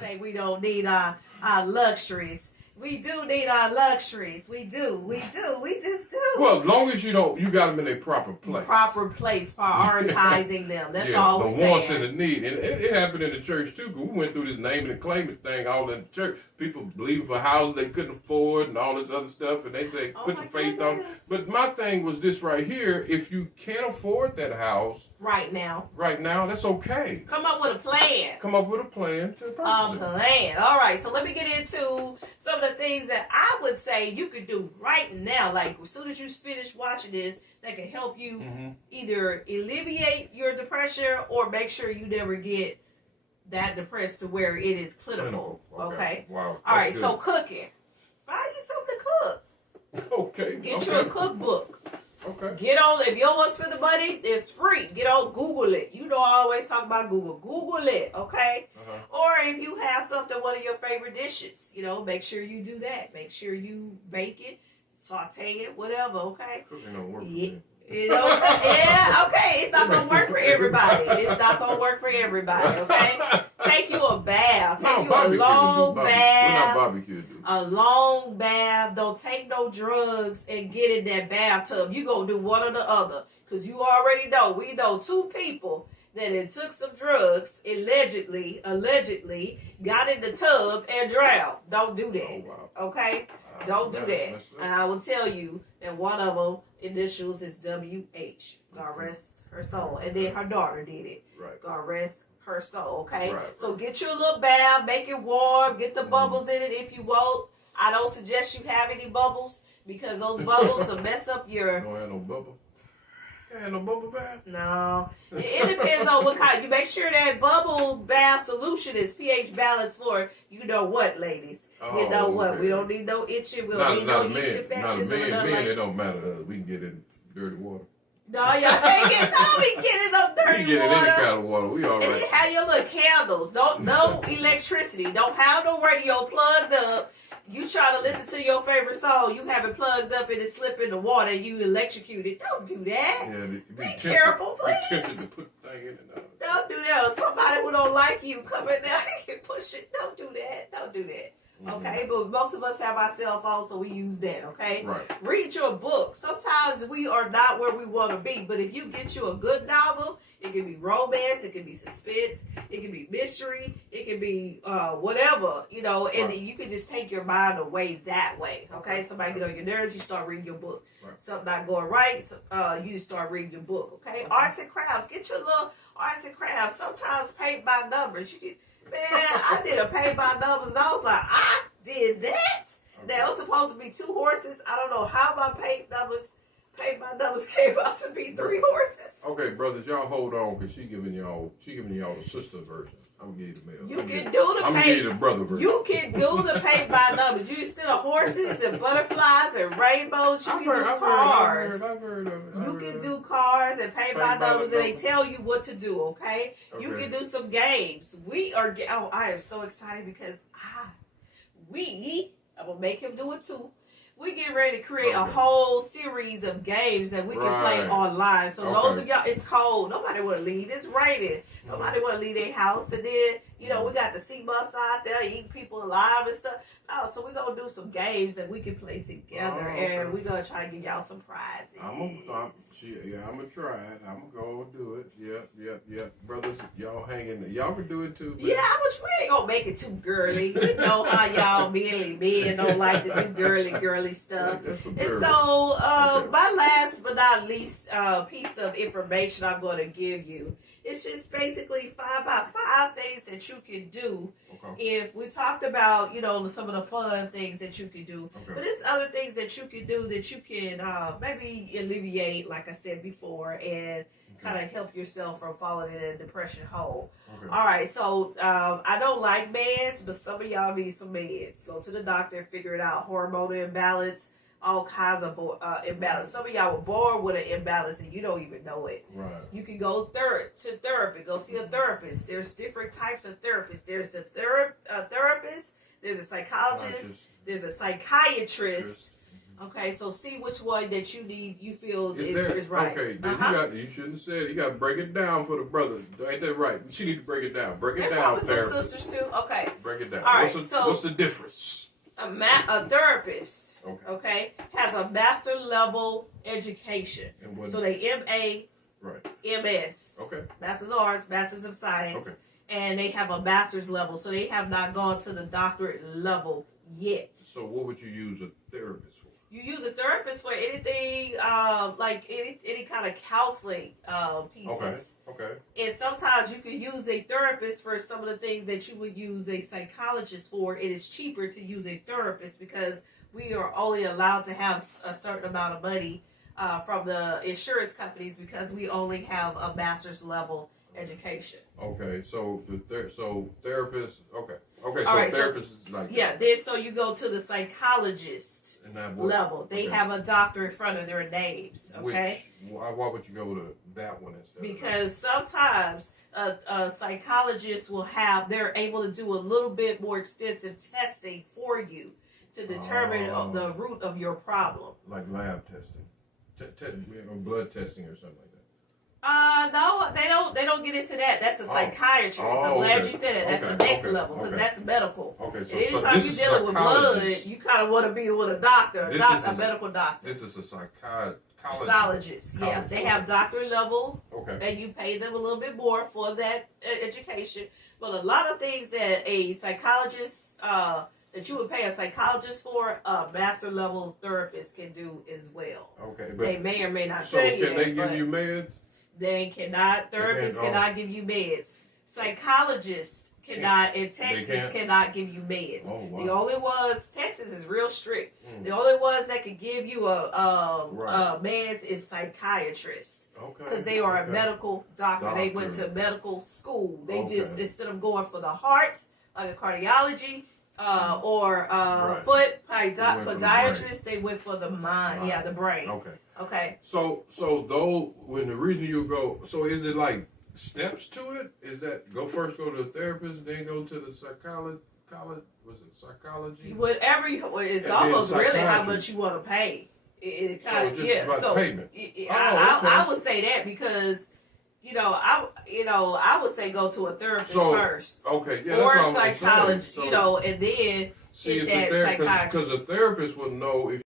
say we don't need our luxuries. We do need our luxuries. We do. We just do. Well, as long as you got them in a proper place. Proper place, prioritizing them. That's yeah, all we're saying. The wants and the need. And it happened in the church, too, because we went through this naming and claiming thing all in the church. People believing for houses they couldn't afford and all this other stuff, and they say, put the faith on it. But my thing was this right here. If you can't afford that house right now, that's okay. Come up with a plan. Come up with a plan to purchase it. Plan. All right, so let me get into some of the things that I would say you could do right now. Like, as soon as you finish watching this, that can help you either alleviate your depression or make sure you never get that depressed to where it is clinical. Okay. Wow. All right. Good. So cooking. Find you something to cook. Okay. Get you a cookbook. Okay. Get on. If you don't want to spend the money, it's free. Get on. Google it. You know I always talk about Google. Google it. Okay. Or if you have one of your favorite dishes, make sure you do that. Make sure you bake it, saute it, whatever. Okay. Cooking don't work. Yeah. Okay. It's not gonna work for everybody. Okay. Take you a bath. Take you a long bath. We're not barbecue, dude. A long bath. Don't take no drugs and get in that bathtub. You gonna do one or the other, cause you already know. We know 2 people that had took some drugs, allegedly, got in the tub and drowned. Don't do that. Oh, wow. Okay. Don't do that. And I will tell you that one of them initials is WH. God rest her soul. And then her daughter did it. Right. God rest her soul. Okay. Right. So get your little bath, make it warm, get the bubbles in it if you want. I don't suggest you have any bubbles because those bubbles will mess up your. Don't have no bubble. Can't have no bubble bath. No. It depends on what kind. You make sure that bubble bath solution is pH balanced for you know what, ladies. You know what? Okay. We don't need no itching. We don't need no yeast infections. Not men, it don't matter to us. We can get in dirty water. No, y'all can't get. Don't be getting no dirty water. We get in any kind of water. We all right. And have your little candles. No electricity. Don't have no radio plugged up. You try to listen to your favorite song, you have it plugged up and it slip in the water and you electrocuted. Don't do that. Yeah, be careful, please. Tempted to put the thing in and out. Don't do that. Or somebody who don't like you come in there and push it. Don't do that. Don't do that. Okay, but most of us have our cell phones, so we use that, okay? Right. Read your book. Sometimes we are not where we want to be, but if you get you a good novel, it can be romance, it can be suspense, it can be mystery, it can be whatever, and then you can just take your mind away that way, okay? Somebody get on your nerves, you start reading your book. Right. Something not going right, you just start reading your book, okay? Arts and crafts. Get your little arts and crafts. Sometimes paint by numbers. You can. Man, I did a paint by numbers, and I was like, I did that? Okay. Now, it was supposed to be 2 horses. I don't know how my paint by numbers came out to be 3 horses. Okay, brothers, y'all hold on, because she giving y'all the sister version. I'm gonna give you the male. You can do the paint. I'm gonna give you the brother version. You can do the paint by numbers. You instead of horses and butterflies and rainbows, you can do cars. I've heard of it. You can do cars and paint by numbers, and they tell you what to do, okay? You can do some games. I am so excited because I'm going to make him do it too. We get ready to create a whole series of games that we can play online. So those of y'all, it's cold. Nobody want to leave. It's raining. Nobody want to leave their house. And then, we got the sea bus out there eating people alive and stuff. So we're going to do some games that we can play together. And we're going to try to give y'all some prizes. I'm going to try it. I'm going to go do it. Yep. Brothers, y'all hang in there. Y'all can do it too. Baby. Yeah, we ain't going to make it too girly. You know how y'all men don't like to do girly stuff. And so my last but not least piece of information I'm going to give you, it's just basically 5 by 5 things that you can do. If we talked about, some of the fun things that you can do, but it's other things that you can do that you can maybe alleviate, like I said before, and kind of help yourself from falling in a depression hole. All right, so I don't like meds, but some of y'all need some meds. Go to the doctor, figure it out. Hormonal imbalance, all kinds of imbalance. Some of y'all were born with an imbalance and you don't even know it. Right. You can go to therapy. Go see a therapist. There's different types of therapists. There's a therapist. There's a psychologist. There's a psychiatrist. Okay, so see which one that you need, you feel Is is right. Okay, then you shouldn't have said it. You got to break it down for the brothers. Ain't that right? She need to break it down. Break it down, some therapist. sisters too. Okay. Break it down. All right, What's the difference? A therapist, okay, has a master level education. So they MA, right, MS, okay, Master's of Arts, Master's of Science, okay, and they have a master's level. So they have not gone to the doctorate level yet. So what would you use a therapist for? You use a therapist for anything, like any kind of counseling pieces. Okay. And sometimes you can use a therapist for some of the things that you would use a psychologist for. It is cheaper to use a therapist because we are only allowed to have a certain amount of money from the insurance companies because we only have a master's level education. Okay, so therapist. Okay. So right, therapist is like then so you go to the psychologist level. They have a doctor in front of their names. Okay. Why would you go to that one instead? Because sometimes a psychologist they're able to do a little bit more extensive testing for you to determine the root of your problem. Like lab testing, blood testing or something like that. No, they don't get into that. That's a psychiatrist. I'm glad you said that. That's the next level because that's medical. Okay, so anytime you're dealing with blood, you kind of want to be with a doctor, a medical doctor. This is a psychologist. Yeah, they have doctor level. Okay, and you pay them a little bit more for that education. But a lot of things that a psychologist that you would pay a psychologist for, a master level therapist can do as well. Okay, but they may or may not. So can they give you meds? They cannot. Therapists cannot give you meds. Psychologists cannot, and Texas cannot give you meds. Oh, wow. The only ones, Texas is real strict. The only ones that can give you meds is psychiatrists. Because they are a medical doctor. They went to medical school. They just, instead of going for the heart, like a cardiology, or foot podiatrist, they went for the mind. Yeah, the brain. Okay. So though, when the reason you go, so is it like steps to it? Is that first go to the therapist, then go to the psychology? Whatever it's almost really how much you want to pay. It kind of payment. I would say that because. I would say go to a therapist first. Okay, yeah, or a psychologist, and then see if the therapist, because a therapist will know if